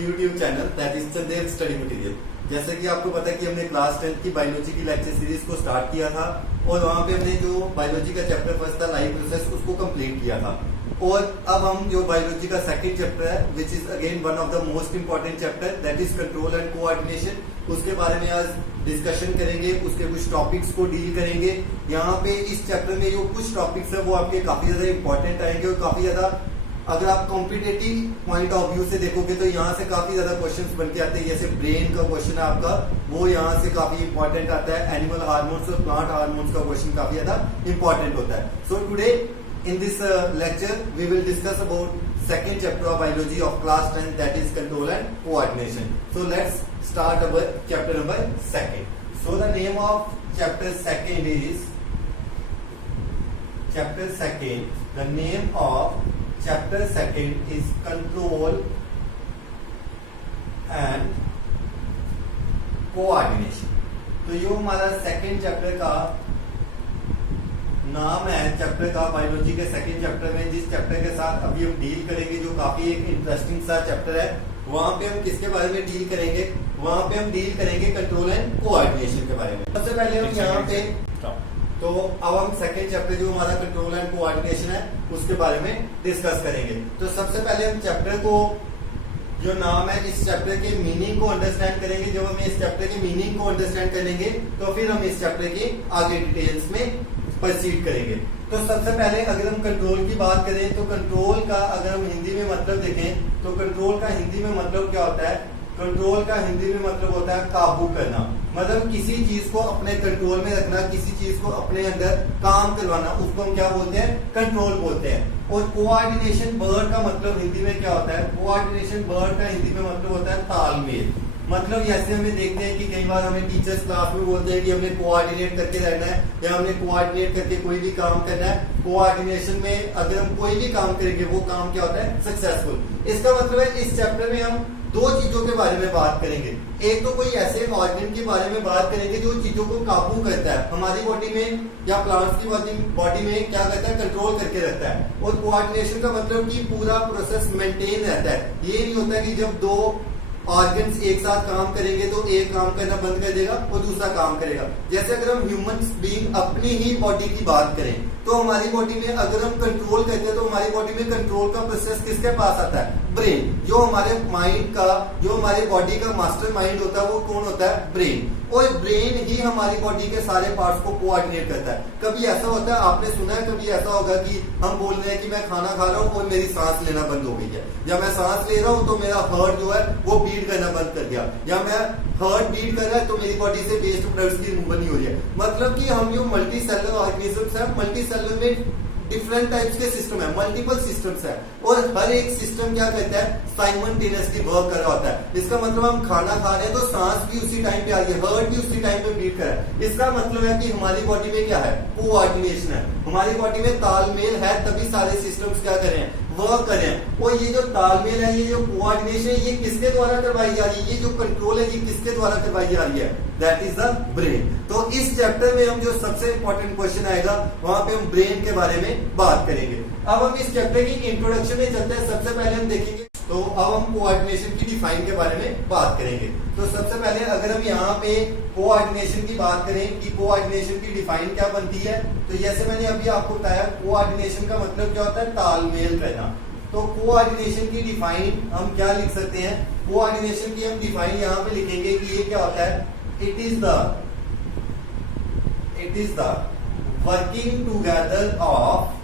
YouTube channel that is Chandel study material. जैसे कि आपको पता है कि हमने क्लास 10 की बायोलॉजी की लेक्चर सीरीज को स्टार्ट किया था और वहां पे हमने जो बायोलॉजी का चैप्टर फर्स्ट था लाइफ प्रोसेस उसको कंप्लीट किया था। और अब हम जो बायोलॉजी का सेकंड चैप्टर है which is again one of the most important chapter that is control and coordination, उसके बारे में आज डिस्कशन करेंगे, उसके कुछ टॉपिक्स को डील करेंगे। यहाँ पे इस चैप्टर में जो कुछ टॉपिक्स है वो आपके काफी ज्यादा इंपॉर्टेंट आएंगे और काफी ज्यादा अगर आप कॉम्पिटेटिव पॉइंट ऑफ व्यू से देखोगे तो यहाँ से काफी ज्यादा क्वेश्चंस बन के आते हैं। जैसे ब्रेन का क्वेश्चन है आपका, वो यहाँ से काफी इंपॉर्टेंट आता है। एनिमल हार्मोन्स और प्लांट हार्मोन्स का क्वेश्चन काफी ज्यादा इंपॉर्टेंट होता है। So today in this lecture we will discuss about second chapter of biology of class 10 that is control and coordination. So let's start our chapter number second. So the name of chapter second is the name of chapter second is control and coordination. तो ये हमारा second chapter का नाम है chapter का। Biology के second chapter में जिस चैप्टर के साथ अभी हम डील करेंगे जो काफी एक इंटरेस्टिंग सा चैप्टर है, वहां पे हम किसके बारे में डील करेंगे? वहां पे हम डील करेंगे कंट्रोल एंड कोऑर्डिनेशन के बारे में। सबसे पहले हम यहाँ पे तो अब हम सेकंड चैप्टर जो हमारा कंट्रोल एंड कोऑर्डिनेशन है उसके बारे में डिस्कस करेंगे। तो सबसे पहले हम चैप्टर को जो नाम है इस चैप्टर के मीनिंग को अंडरस्टैंड करेंगे। जब हम इस चैप्टर के मीनिंग को अंडरस्टैंड करेंगे तो फिर हम इस चैप्टर की आगे डिटेल्स में प्रोसीड करेंगे। तो सबसे पहले अगर हम कंट्रोल की बात करें तो कंट्रोल का अगर हम हिंदी में मतलब देखें तो कंट्रोल का हिंदी में मतलब क्या होता है? कंट्रोल का हिंदी में मतलब होता है काबू करना, मतलब किसी चीज को अपने कंट्रोल में रखना, किसी चीज को अपने अंदर काम करवाना, उसको हम क्या बोलते हैं? कंट्रोल बोलते हैं। और कोऑर्डिनेशन वर्ड का मतलब हिंदी में क्या होता है? कोऑर्डिनेशन वर्ड का हिंदी में मतलब होता है तालमेल। मतलब जैसे हमें देखते हैं कि कई बार हमें टीचर्स क्लास में बोलते हैं कि हमने कोऑर्डिनेट करके रहना है या हमने कोऑर्डिनेट करके कोई भी काम करना है। कोऑर्डिनेशन में अगर हम कोई भी काम करेंगे वो काम क्या होता है? सक्सेसफुल। इसका मतलब है इस चैप्टर में हम दो चीजों के बारे में बात करेंगे। एक तो कोई ऐसे ऑर्गन के बारे में बात करेंगे जो चीजों को काबू करता है हमारी बॉडी में या प्लांट्स की बॉडी में क्या करता है? कंट्रोल करके रखता है। और कोऑर्डिनेशन का मतलब कि पूरा प्रोसेस मेंटेन रहता है। ये नहीं होता कि जब दो ऑर्गन्स एक साथ काम करेंगे तो एक काम करना बंद कर देगा और दूसरा काम करेगा। जैसे अगर हम ह्यूमन बीइंग अपनी ही बॉडी की बात करें तो हमारी बॉडी में अगर हम कंट्रोल करते हैं तो हमारी बॉडी में कंट्रोल का प्रोसेस किसके पास आता है? ब्रेन। जो हमारे माइंड का, जो हमारे बॉडी का मास्टर माइंड होता है वो कौन होता है? ब्रेन। और ब्रेन ही हमारी बॉडी के सारे पार्ट्स को कोऑर्डिनेट करता है। कभी ऐसा होता है, आपने सुना है, कभी ऐसा होगा कि हम बोल रहे हैं कि मैं खाना खा रहा हूँ और मेरी सांस लेना बंद हो गई है, या मैं सांस ले रहा हूँ तो मेरा हार्ट जो है वो बीट करना बंद कर गया, या मैं हार्ट बीट कर रहा है तो मेरी बॉडी से वेस्ट प्रोडक्ट्स की रिमूवल नहीं हो रही है। मतलब कि हम जो मल्टी सेलुलर ऑर्गेनिजम्स है, मल्टी सेलुलर में डिफरेंट टाइप्स के सिस्टम है, मल्टीपल सिस्टम्स है और हर एक सिस्टम क्या करता है? साइमल्टेनियसली वर्क कर रहा होता है। इसका मतलब हम खाना खा रहे हैं तो सांस भी उसी टाइम पे आ रही है, हार्ट भी उसी टाइम पे बीट कर रहा है। इसका मतलब है कि हमारी बॉडी में क्या है? कोऑर्डिनेशन है, हमारी बॉडी में तालमेल है, तभी सारे सिस्टम्स क्या कर रहे हैं? वर्क कर रहे हैं। और ये जो तालमेल है, ये जो कोऑर्डिनेशन है, ये किसके द्वारा करवाई जा रही है? ये जो कंट्रोल है ये किसके द्वारा करवाई जा रही है? That is the brain. तो इस चैप्टर में हम जो सबसे इंपॉर्टेंट क्वेश्चन आएगा वहां पे हम ब्रेन के बारे में बात करेंगे। अब हम इस चैप्टर की इंट्रोडक्शन में चलते हैं। सबसे पहले हम देखेंगे तो अब हम कोऑर्डिनेशन की डिफाइन के बारे में बात करेंगे। तो सबसे पहले अगर हम यहाँ पे कोऑर्डिनेशन की बात करें कि कोऑर्डिनेशन की डिफाइन क्या बनती है, तो जैसे मैंने अभी आपको बताया कोऑर्डिनेशन का मतलब क्या होता है? तालमेल करना। तो कोऑर्डिनेशन की डिफाइन हम क्या लिख सकते हैं? कोऑर्डिनेशन की हम डिफाइन यहाँ पे लिखेंगे कि ये क्या होता है? It is the working together of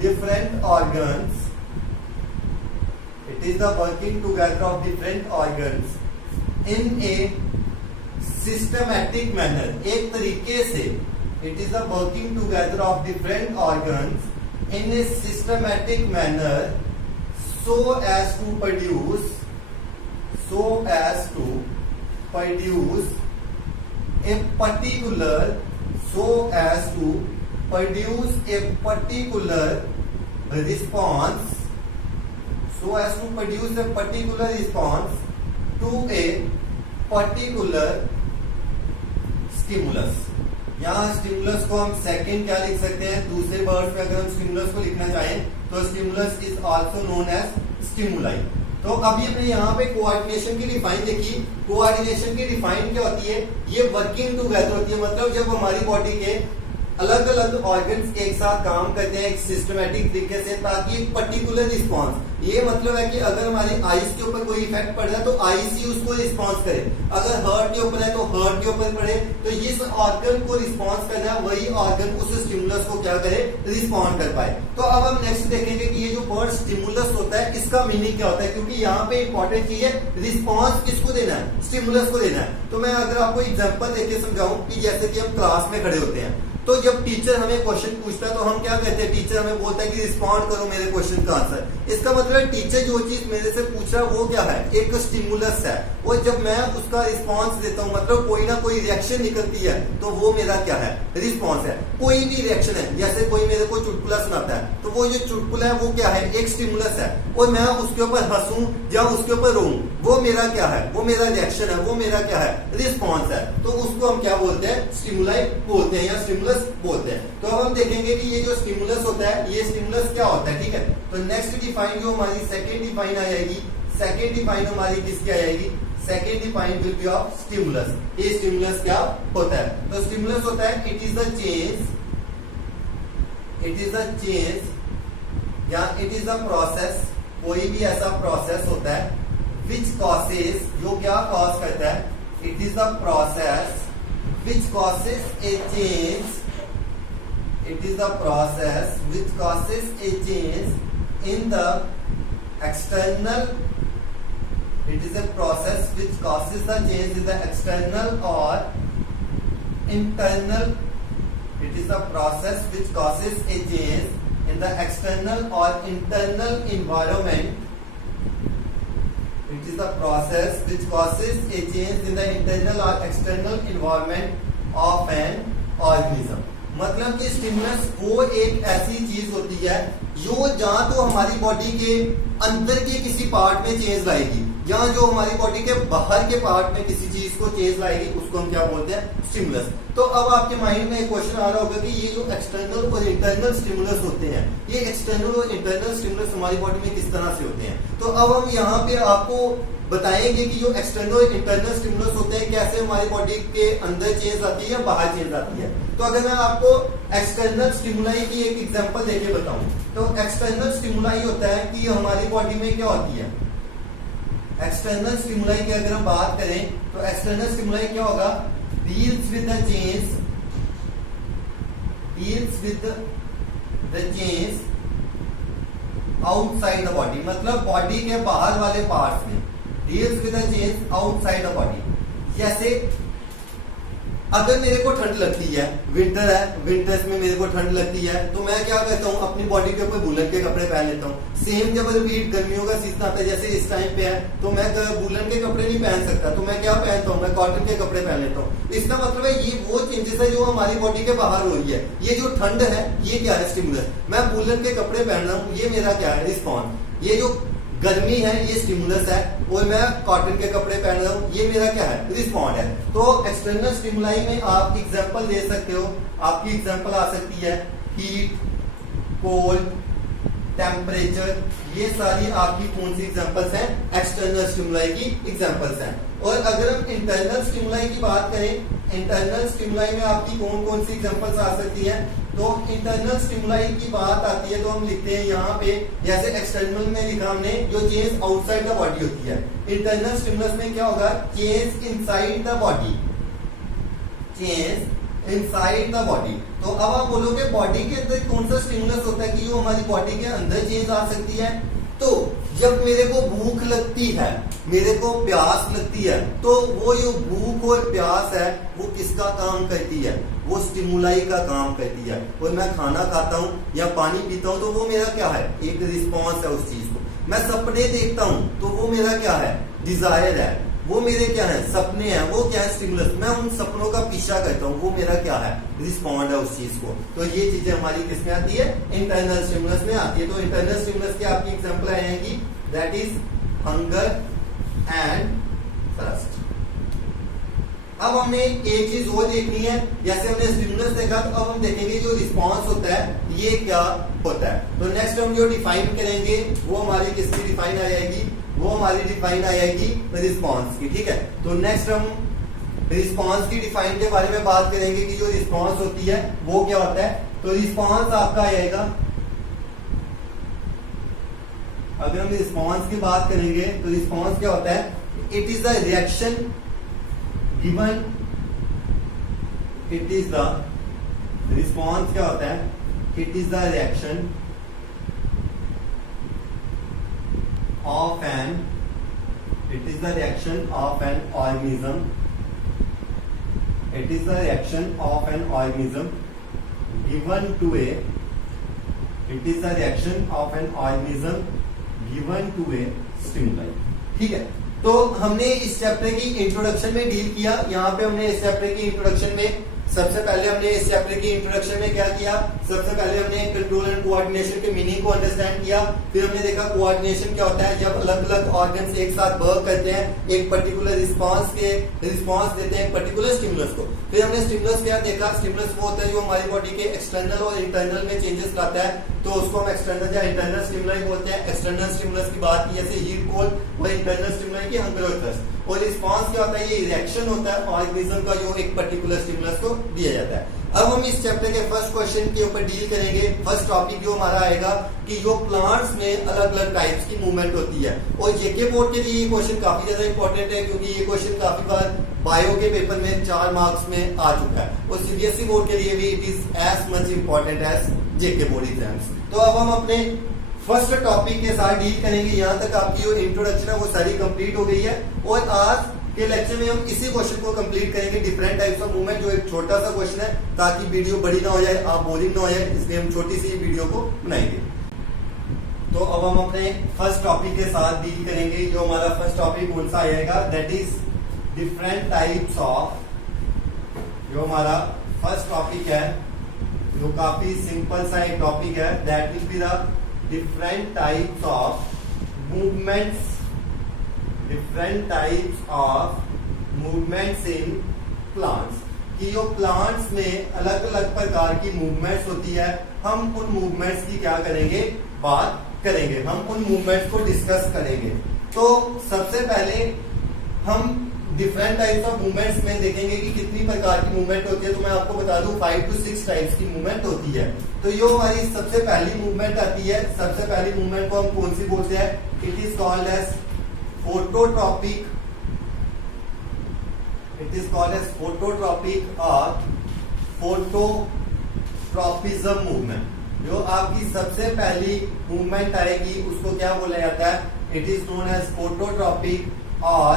different organs. It is the working together of different organs in a systematic manner. एक तरीके से it is the working together of different organs in a systematic manner so as to produce a particular response to a particular stimulus. यहाँ stimulus को हम second क्या लिख सकते हैं, दूसरे वर्ड में अगर हम स्टिमुलस को लिखना चाहें तो stimulus is also known as stimuli. तो अभी हमने यहाँ पे कोऑर्डिनेशन की डिफाइन देखी। कोऑर्डिनेशन की डिफाइन क्या होती है, ये वर्किंग टुगेदर होती है, मतलब जब हमारी बॉडी के अलग अलग ऑर्गन्स एक साथ काम करते हैं एक सिस्टमेटिक तरीके से ताकि एक पर्टिकुलर रिस्पॉन्स, ये मतलब है कि अगर हमारी आईज के ऊपर कोई इफेक्ट पड़ रहा है तो आईज ही उसको रिस्पॉन्स करे, अगर हार्ट के ऊपर है तो हार्ट के ऊपर पड़े, तो जिस ऑर्गन को रिस्पॉन्स करना है वही ऑर्गन उस स्टिमुलस को क्या करे, रिस्पॉन्ड कर पाए। तो अब हम नेक्स्ट देखेंगे कि ये जो वर्ड स्टिमुलस होता है इसका मीनिंग क्या होता है, क्योंकि यहाँ पे इंपॉर्टेंट चीज है रिस्पॉन्स किसको देना है, स्टिमुलस को देना है। तो मैं अगर आपको एग्जांपल देके समझाऊं कि जैसे कि हम क्लास में खड़े होते हैं तो जब टीचर हमें क्वेश्चन पूछता है तो हम क्या कहते हैं, टीचर हमें बोलता है कि रिस्पॉन्ड करो मेरे क्वेश्चन का आंसर। इसका मतलब टीचर जो चीज मेरे से पूछ रहा है वो क्या है, एक स्टिमुलस है, और जब मैं उसका रिस्पॉन्स देता हूँ मतलब कोई ना कोई रिएक्शन निकलती है तो वो मेरा क्या है, रिस्पॉन्स है। कोई भी रिएक्शन है, जैसे कोई मेरे को चुटकुला सुनाता है तो वो जो चुटकुला है वो क्या है, एक स्टिमुलस है, और मैं उसके ऊपर हंसूं या उसके ऊपर रोऊं वो मेरा क्या है, वो मेरा रिएक्शन है, वो मेरा क्या है, रिस्पॉन्स है। तो उसको हम क्या बोलते हैं, स्टिमुलाई बोलते हैं या स्टिमुलस बोलते हैं। तो अब हम देखेंगे कि ये जो स्टिमुलस होता है ये स्टिमुलस क्या होता है, ठीक है। तो नेक्स्ट डिफाइन जो हमारी सेकंड डिफाइन आ जाएगी, सेकंड डिफाइन हमारी किसकी आ जाएगी, second define will be of stimulus. ये स्टिमुलस क्या होता है, तो स्टिमुलस होता है it is the change, it is the change या इट इज द प्रोसेस, कोई भी ऐसा प्रोसेस होता है विच कॉसेस, जो क्या कॉज करता है, it is the process which causes a change, it is the process which causes a change in the external, it is a process which causes the change in the external or internal, it is the process which causes a change in the external or internal environment, it is the process which causes a change in the internal or external environment of an organism। मतलब कि stimulus वो एक ऐसी चीज होती है जो जहां तो हमारी बॉडी के अंदर के किसी पार्ट में चेंज लाएगी, जहां जो हमारी बॉडी के बाहर के पार्ट में किसी चीज को चेंज लाएगी उसको हम क्या बोलते हैं, स्टिमुलस। तो अब आपके माइंड में एक क्वेश्चन आ रहा होगा कि ये जो एक्सटर्नल और इंटरनल स्टिमुलस होते हैं, ये एक्सटर्नल और इंटरनल स्टिमुलस हमारी बॉडी में किस तरह से होते हैं। तो अब हम यहाँ पे आपको बताएंगे कि जो एक्सटर्नल और इंटरनल स्टिमुलस होते हैं कैसे हमारी बॉडी के अंदर चेंज आती है या बाहर चेंज आती है। तो अगर मैं आपको एक्सटर्नल स्टिमुलाई की एक एग्जांपल देके बताऊं तो एक्सटर्नल स्टिमुलाई होता है कि हमारी बॉडी में क्या होती है, एक्सटर्नल स्टिमुलाई की अगर हम बात करें तो एक्सटर्नल स्टिमुलाई क्या होगा, deals with the change, deals with the change outside the body, मतलब बॉडी के बाहर वाले पार्ट्स में, deals with the change outside the body. जैसे अगर मेरे को ठंड लगती है, विंटर है, विंटर्स में मेरे को ठंड लगती है तो मैं क्या करता हूँ, अपनी बॉडी के ऊपर वूलन के कपड़े पहन लेता हूँ। सेम जब रिपीट गर्मियों का सीजन आता है जैसे इस टाइम पे है तो मैं वूलन के कपड़े नहीं पहन सकता, तो मैं क्या पहनता हूँ, मैं कॉटन के कपड़े पहन लेता हूँ। इसका मतलब है ये वो चेंजेस है जो हमारी बॉडी के बाहर हो रही है। ये जो ठंड है ये क्या है, स्टिमुलस। मैं वूलन के कपड़े पहन रहा हूँ ये मेरा क्या है, रिस्पॉन्स। ये जो गर्मी है ये स्टिमुलस है और मैं कॉटन के कपड़े पहन रहा हूँ ये मेरा क्या है, रिस्पॉन्ड है। तो एक्सटर्नल स्टिमुलाई में आप एग्जांपल दे सकते हो, आपकी एग्जांपल आ सकती है हीट, कोल्ड, टेम्परेचर, ये सारी आपकी कौन सी एग्जांपल्स हैं, एक्सटर्नल स्टिमुलाई की एग्जांपल्स हैं। और अगर हम इंटरनल स्टिमुलाई की बात करें, इंटरनल स्टिमुलाई में आपकी कौन कौन सी एग्जांपल्स आ सकती हैं, तो इंटरनल स्टिमुलाई की बात आती है तो हम लिखते हैं यहाँ पे, जैसे एक्सटर्नल में लिखा हमने जो चेंज आउटसाइड द बॉडी होती है, इंटरनल स्टिमुलस में क्या होगा, change inside the body, change inside the body. तो अब आप बोलोगे बॉडी के अंदर कौन सा स्टिमुलस होता है कि जो हमारी बॉडी के अंदर चेंज आ सकती है। तो जब मेरे को भूख लगती है, मेरे को प्यास लगती है, तो वो जो भूख और प्यास है वो किसका काम करती है, वो स्टिमुलाई का काम करती है। और मैं खाना खाता हूँ या पानी पीता हूँ तो वो मेरा क्या है, एक रिस्पॉन्स है उस चीज को। मैं सपने देखता हूँ तो वो मेरा क्या है, डिजायर है, वो मेरे क्या है, सपने हैं, वो क्या है, स्टिमुलस। मैं उन सपनों का पीछा करता हूँ, वो मेरा क्या है, रिस्पॉन्ड है उस चीज को। तो ये चीजें हमारी किसमें आती है, इंटरनल स्टिमुलस में आती है। तो इंटरनल स्टिमुलस की आपकी एग्जांपल आएगी, that is hunger and thirst. अब हमने एक चीज और देखनी है, जैसे हमने स्टिमुलस देखा, तो अब हम देखेंगे जो रिस्पांस होता है ये क्या होता है। तो नेक्स्ट हम जो डिफाइन करेंगे वो हमारी किसकी डिफाइन आ जाएगी, वो हमारी डिफाइन आ जाएगी रिस्पांस की। ठीक है, तो नेक्स्ट हम रिस्पांस की डिफाइन के बारे में बात करेंगे कि जो रिस्पांस होती है वो क्या होता है। तो रिस्पांस आपका आएगा, अगर हम रिस्पांस की बात करेंगे तो रिस्पांस क्या होता है, it is the reaction given, it is the response क्या होता है, it is the reaction of an, it is the reaction of an organism, it is the reaction of an organism given to a, it is the reaction of an organism given to a stimuli. ठीक है, तो हमने इस chapter की introduction में deal किया। यहाँ पे हमने इस चैप्टर की इंट्रोडक्शन में सबसे पहले हमने इस चैप्टर की इंट्रोडक्शन में क्या किया, सबसे पहले हमने कंट्रोल एंड कोऑर्डिनेशन के मीनिंग को अंडरस्टैंड किया। फिर हमने देखा कोऑर्डिनेशन क्या होता है, जब अलग अलग ऑर्गन्स एक साथ वर्क करते हैं, एक पर्टिकुलर रिस्पांस देते हैं एक पर्टिकुलर स्टिमुलस को। फिर हमने स्टिमुलस क्या देखा, स्टिमुलस वो होता है जो हमारी बॉडी के एक्सटर्नल और इंटरनल में चेंजेस लाता है, तो उसको हम एक्सटर्नल या इंटरनल स्टिमुलाई बोलते हैं। एक्सटर्नल स्टिमुलस की बात की जैसे हीट कोल्ड, और इंटरनल स्टिमुलाई की हंगर और थर्स्ट। और रिस्पांस क्या होता है, ये रिएक्शन होता है ऑर्गेनिज्म का जो एक पर्टिकुलर स्टिमुलस को दिया जाता है। अब हम इस चैप्टर के फर्स्ट क्वेश्चन के ऊपर डील करेंगे। फर्स्ट टॉपिक जो हमारा आएगा कि जो प्लांट्स में अलग अलग टाइप्स की मूवमेंट होती है, और जेके बोर्ड के लिए ये क्वेश्चन काफी ज्यादा इंपॉर्टेंट है, क्योंकि ये क्वेश्चन काफी बार बायो के पेपर में 4 मार्क्स में आ चुका है, और सीबीएसई बोर्ड के लिए भी it is as much important as JK board exams. तो अब हम अपने फर्स्ट टॉपिक के साथ डील करेंगे। यहाँ तक आपकी जो इंट्रोडक्शन है वो सारी कंप्लीट हो गई है, और आज के लेक्चर में हम इसी क्वेश्चन को कंप्लीट करेंगे, डिफरेंट टाइप्स ऑफ मूवमेंट, जो एक छोटा सा क्वेश्चन है, ताकि वीडियो बड़ी ना हो जाए, आप बोरिंग ना हो जाए, इसलिए हम छोटी सी वीडियो को बनाएंगे। तो अब हम अपने फर्स्ट टॉपिक के साथ डील करेंगे। जो हमारा फर्स्ट टॉपिक कौन सा आएगा, that is different types of, जो हमारा फर्स्ट टॉपिक है जो काफी सिंपल सा एक टॉपिक है, that will be the different types of movements, different types of movements in plants. कि जो प्लांट्स में अलग अलग प्रकार की मूवमेंट्स होती है, हम उन मूवमेंट्स की क्या करेंगे, बात करेंगे, हम उन मूवमेंट्स को डिस्कस करेंगे। तो सबसे पहले हम डिफरेंट टाइप्स ऑफ मूवमेंट्स में देखेंगे कि कितनी प्रकार की मूवमेंट होती है। तो मैं आपको बता दूं 5 to 6 टाइप्स की मूवमेंट होती है। तो ये हमारी सबसे पहली मूवमेंट आती है। सबसे पहली मूवमेंट को हम कौन सी बोलते हैं, it is called as phototropic, it is called as phototropic और फोटोट्रॉपिज्म मूवमेंट। जो आपकी सबसे पहली मूवमेंट आएगी उसको क्या बोला जाता है, it is known as phototropic और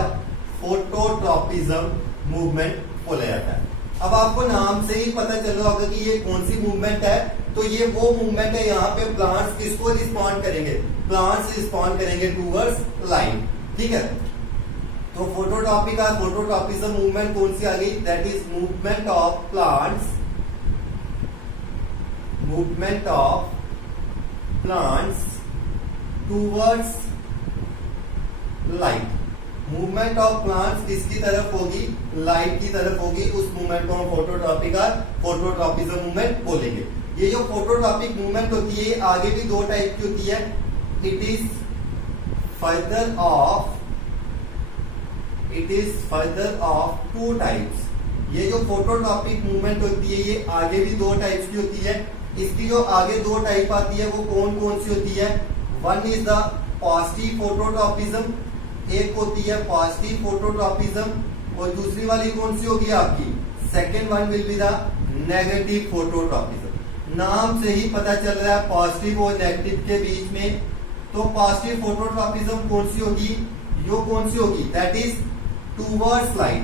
फोटोट्रॉपिज्म मूवमेंट बोला जाता है। अब आपको नाम से ही पता चल रहा होगा कि ये कौन सी मूवमेंट है। तो ये वो मूवमेंट है, यहाँ पे प्लांट्स किसको रिस्पॉन्ड करेंगे, प्लांट्स रिस्पॉन्ड करेंगे टूवर्ड्स लाइट। ठीक है, तो फोटोट्रॉपिक और फोटोट्रॉपिज्म मूवमेंट कौन सी आ गई, that is movement of plants, movement of plants towards light. Movement of plants किसकी तरफ होगी, लाइट की तरफ होगी, उस मूवमेंट को हम फोटोट्रॉपिक और फोटोट्रॉपिज्म मूवमेंट बोलेंगे। ये जो फोटोट्रॉपिक मूवमेंट होती है आगे भी 2 टाइप की होती है, it is further of 2 types. ये जो फोटोट्रॉपिक मूवमेंट होती है ये आगे भी 2 टाइप्स की होती है। इसकी जो आगे 2 टाइप आती है वो कौन कौन सी होती है, one is the positive phototropism, एक होती है पॉजिटिव फोटोट्रॉपिज्म, और दूसरी वाली कौन सी होगी आपकी, second one will be the negative phototropism. नाम से ही पता चल रहा है पॉजिटिव और नेगेटिव के बीच में। तो पॉजिटिव फोटोट्रॉपिज्म कौन सी होगी, यो कौन सी होगी, दैट इज टूवर्ड्स लाइट।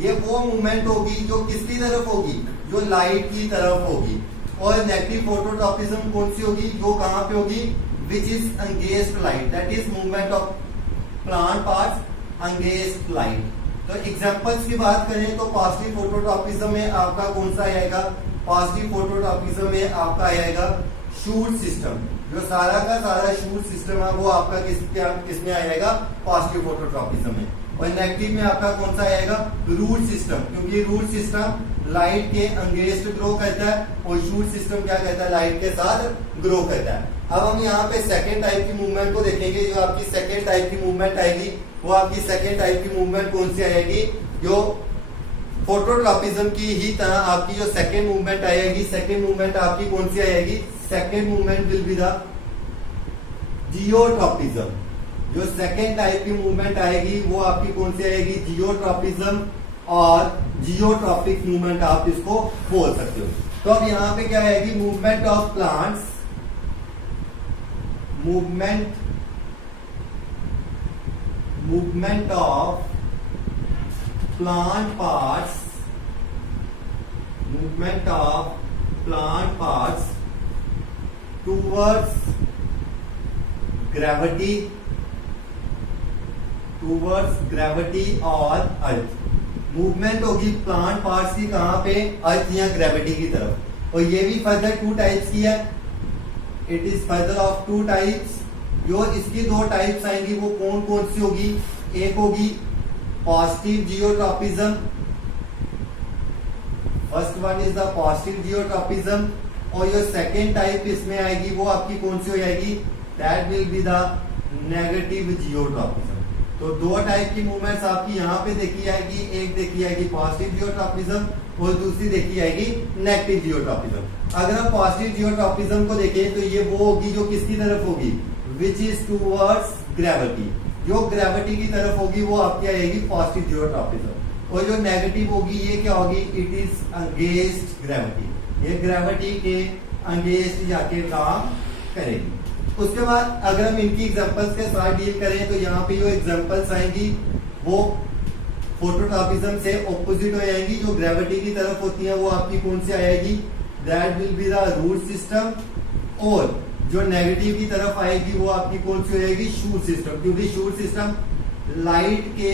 ये वो मूवमेंट होगी जो किसकी तरफ होगी, जो लाइट की तरफ होगी। और नेगेटिव फोटोट्रॉपिज्म कौन सी होगी, जो कहां पे होगी, which is against light, that is movement of plant parts against light. तो एग्जांपल्स की बात करें तो पॉजिटिव फोटोट्रॉपिज्म में आपका कौन सा आएगा, पॉजिटिव फोटोट्रॉपिज्म में आपका आएगा शूट सिस्टम। जो सारा का सारा शूट सिस्टम है वो आपका किसमें आ जाएगा, पॉजिटिव फोटोट्रॉपिज्म में। और नेगेटिव में आपका कौन सा आएगा, रूट सिस्टम, क्योंकि रूट सिस्टम लाइट के अगेंस्ट ग्रो करता है और शूट सिस्टम क्या कहता है, लाइट के साथ ग्रो करता है। अब हम यहाँ पे सेकेंड टाइप की मूवमेंट को देखेंगे। जो आपकी सेकेंड टाइप की मूवमेंट आएगी वो आपकी सेकेंड टाइप की मूवमेंट कौन सी आएगी, जो फोटोट्रॉपिज्म की ही तरह आपकी जो सेकेंड मूवमेंट आएगी, सेकेंड मूवमेंट आपकी कौन सी आएगी, second movement will be the geotropism. जो सेकेंड टाइप की मूवमेंट आएगी वो आपकी कौन सी आएगी, जियोट्रॉपिज्म और जियोट्रॉपिक मूवमेंट आप इसको बोल सकते हो। तो अब यहां पे क्या आएगी, movement of plants, movement of plant parts, movement of plant parts towards gravity और अर्थ। मूवमेंट होगी प्लांट पार्ट्स की कहां पे, अर्थ या ग्रेविटी की तरफ। और ये भी फर्दर टू टाइप्स की है, it is further of two types. जो इसकी दो टाइप्स आएंगी वो कौन कौन सी होगी, एक होगी positive geotropism, first one is the positive geotropism, और जो सेकेंड टाइप इसमें आएगी वो आपकी कौन सी हो जाएगी, that will be the negative geotropism. तो दो टाइप की मूवमेंट्स आपकी यहाँ पे देखी जाएगी, एक देखी जाएगी पॉजिटिव जियोट्रॉपिज्म और दूसरी देखी जाएगी नेगेटिव जियोट्रॉपिज्म। अगर हम पॉजिटिव जियोट्रॉपिज्म को देखें तो ये वो होगी जो किसकी तरफ होगी, विच इज टूवर्ड्स ग्रेविटी। जो ग्रेविटी की तरफ होगी वो आपकी आएगी पॉजिटिव जियोट्रॉपिज्म, और जो नेगेटिव होगी ये क्या होगी, इट इज अगेंस्ट ग्रेविटी। ये ग्रेविटी के अगेंस्ट जाके काम करेगी। उसके बाद अगर हम इनकी एग्जांपल्स के साथ डील करें तो यहाँ पे जो एग्जांपल्स आएंगी वो फोटोट्रॉपिज्म से ऑपोजिट हो जाएंगी। जो ग्रेविटी की तरफ होती है वो आपकी कौन सी आएगी, that will be the root system, और जो नेगेटिव की तरफ आएगी वो आपकी कौन सी हो जाएगी, शूट सिस्टम, क्योंकि शूट सिस्टम लाइट के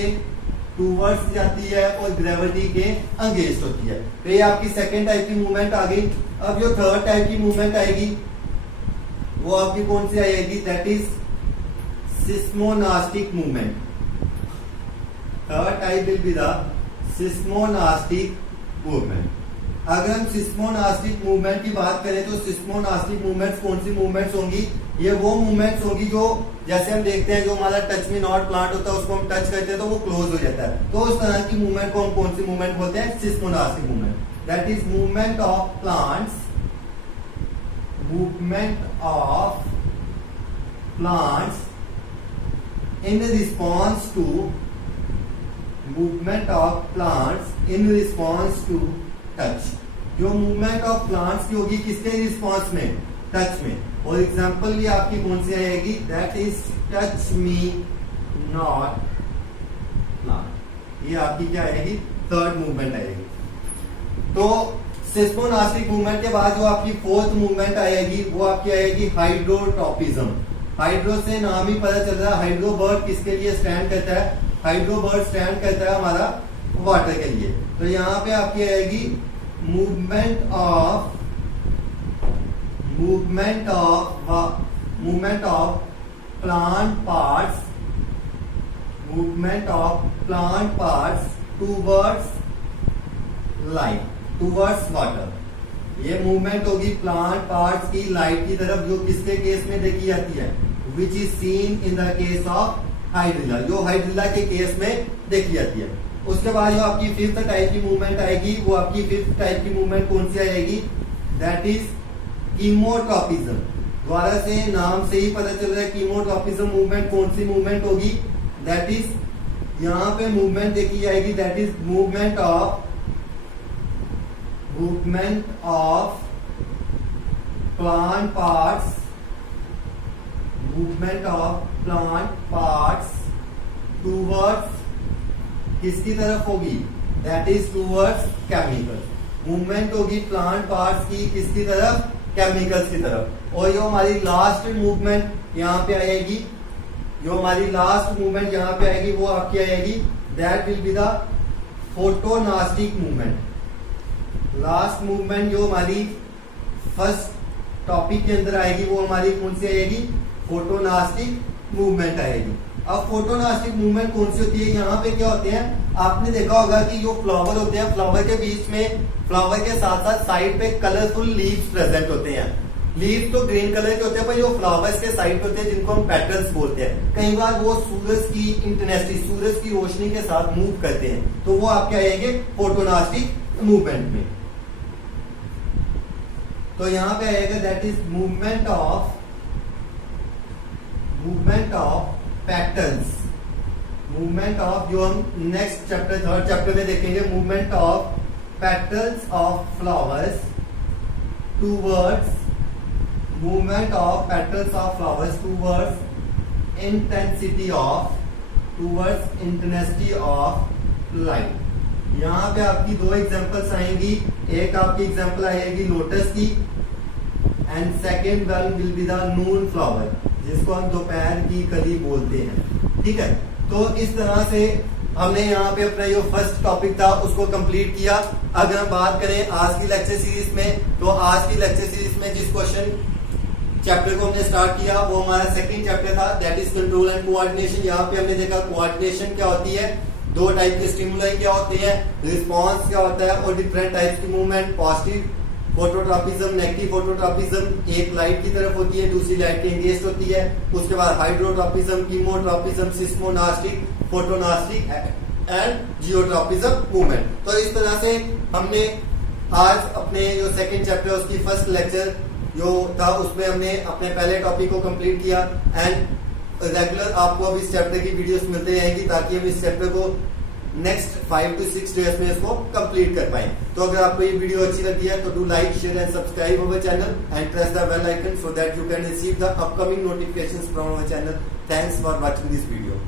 टूवर्ड्स जाती है और ग्रेविटी के अगेंस्ट होती है। तो ये आपकी सेकेंड टाइप की मूवमेंट आ गई। अब जो थर्ड टाइप की मूवमेंट आएगी वो आपकी कौन सी आएगी, that is seismonastic movement. Third type will be the seismonastic movement. अगर हम सिस्मोनास्टिक मूवमेंट की बात करें तो सिस्मोनास्टिक मूवमेंट्स कौन सी मूवमेंट्स होंगी, ये वो मूवमेंट्स होंगी जो जैसे हम देखते हैं जो हमारा टच में नॉट प्लांट होता है उसको हम टच करते हैं तो वो क्लोज हो जाता है। तो उस तरह की मूवमेंट को हम कौन सी मूवमेंट बोलते हैं, seismonastic movement. That is movement of plants, movement of plants in response to touch। जो मूवमेंट ऑफ प्लांट्स की होगी किसके रिस्पॉन्स में, टच में। और एग्जांपल भी आपकी कौन सी आएगी, that is touch me not plant. ये आपकी क्या आएगी, थर्ड मूवमेंट आएगी। तो सिस्मोनास्टिक मूवमेंट के बाद जो आपकी फोर्थ मूवमेंट आएगी वो आपकी आएगी हाइड्रोट्रॉपिज्म। हाइड्रो से नाम ही पता चल रहा है, हाइड्रो बर्ड किसके लिए स्टैंड करता है, हाइड्रो बर्ड स्टैंड करता है हमारा वाटर के लिए। तो यहाँ पे आपकी आएगी movement of plant parts towards light, towards water. ये मूवमेंट होगी प्लांट पार्ट्स की लाइट की तरफ, जो किसके केस में देखी जाती है, which is seen in the case of hydrilla, जो हाइड्रिला के केस में देखी जाती है। उसके बाद जो आपकी फिफ्थ टाइप की मूवमेंट आएगी वो आपकी फिफ्थ टाइप की मूवमेंट कौन सी आएगी, दैट इज कीमोट्रॉपिज्म। द्वारा से नाम से ही पता चल रहा है कीमोट्रॉपिज्म मूवमेंट कौन सी मूवमेंट होगी, दैट इज यहाँ पे मूवमेंट देखी जाएगी, that is movement of plant parts towards किसकी तरफ होगी, that is towards chemicals. Movement होगी प्लांट पार्ट्स की किसकी तरफ, केमिकल्स की तरफ। और जो हमारी लास्ट मूवमेंट यहाँ पे आएगी, जो हमारी लास्ट मूवमेंट यहाँ पे आएगी वो आपकी आएगी, that will be the photonastic movement. Last movement जो हमारी फर्स्ट टॉपिक के अंदर आएगी वो हमारी कौन सी आएगी, फोटोनास्टिक मूवमेंट आएगी। अब फोटोनास्टिक मूवमेंट कौन सी होती है, यहाँ पे क्या होते हैं, आपने देखा होगा कि जो फ्लावर होते हैं, फ्लावर के बीच में, फ्लावर के साथ साथ साइड पे कलरफुल लीव्स प्रेजेंट होते हैं। लीव्स तो ग्रीन कलर के होते हैं, पर जो फ्लावर्स के साइड होते हैं जिनको हम पेटल्स बोलते हैं, कई बार वो सूरज की इंटेंसिटी, सूरज की रोशनी के साथ मूव करते हैं, तो वो आपके आएंगे फोटोनास्टिक मूवमेंट में। तो यहाँ पे आएगा that is movement of petals, movement of, जो हम नेक्स्ट चैप्टर, थर्ड चैप्टर में देखेंगे, movement of petals of flowers towards, movement of petals of flowers towards intensity of light. यहाँ पे आपकी दो एग्जांपल्स आएंगी, एक आपकी एग्जांपल आएगी लोटस की, and second one will be the Noon flower, जिसको हम दोपहर की कली बोलते हैं। ठीक है, तो इस तरह से हमने यहाँ पे अपना जो फर्स्ट टॉपिक था उसको कंप्लीट किया। अगर हम बात करें आज की लेक्चर सीरीज में, तो आज की लेक्चर सीरीज में जिस क्वेश्चन चैप्टर को हमने स्टार्ट किया वो हमारा सेकंड चैप्टर था, that is control and coordination. यहाँ पे हमने देखा कोऑर्डिनेशन क्या होती है, दो टाइप के स्टिमुलाई क्या होते हैं, रिस्पॉन्स क्या होता है, और डिफरेंट टाइप्स की movement, positive phototropism, negative phototropism, एक लाइट की तरफ होती है, दूसरी लाइट के अगेंस्ट होती है। उसके बाद hydrotropism, chemotropism, seismonastic, photonastic and geotropism movement. तो इस तरह से हमने आज अपने जो सेकंड चैप्टर उसकी फर्स्ट लेक्चर जो था उसमें हमने अपने पहले टॉपिक को कंप्लीट किया, एंड रेगुलर आपको अब इस चैप्टर की वीडियोस मिलते रहेंगी ताकि हम इस चैप्टर को नेक्स्ट 5 to 6 डेज में इसको कंप्लीट कर पाए। तो अगर आपको ये वीडियो अच्छी लगी है तो do like, share and subscribe our channel and press the bell icon so that you can receive the upcoming notifications from our channel. Thanks for watching this video.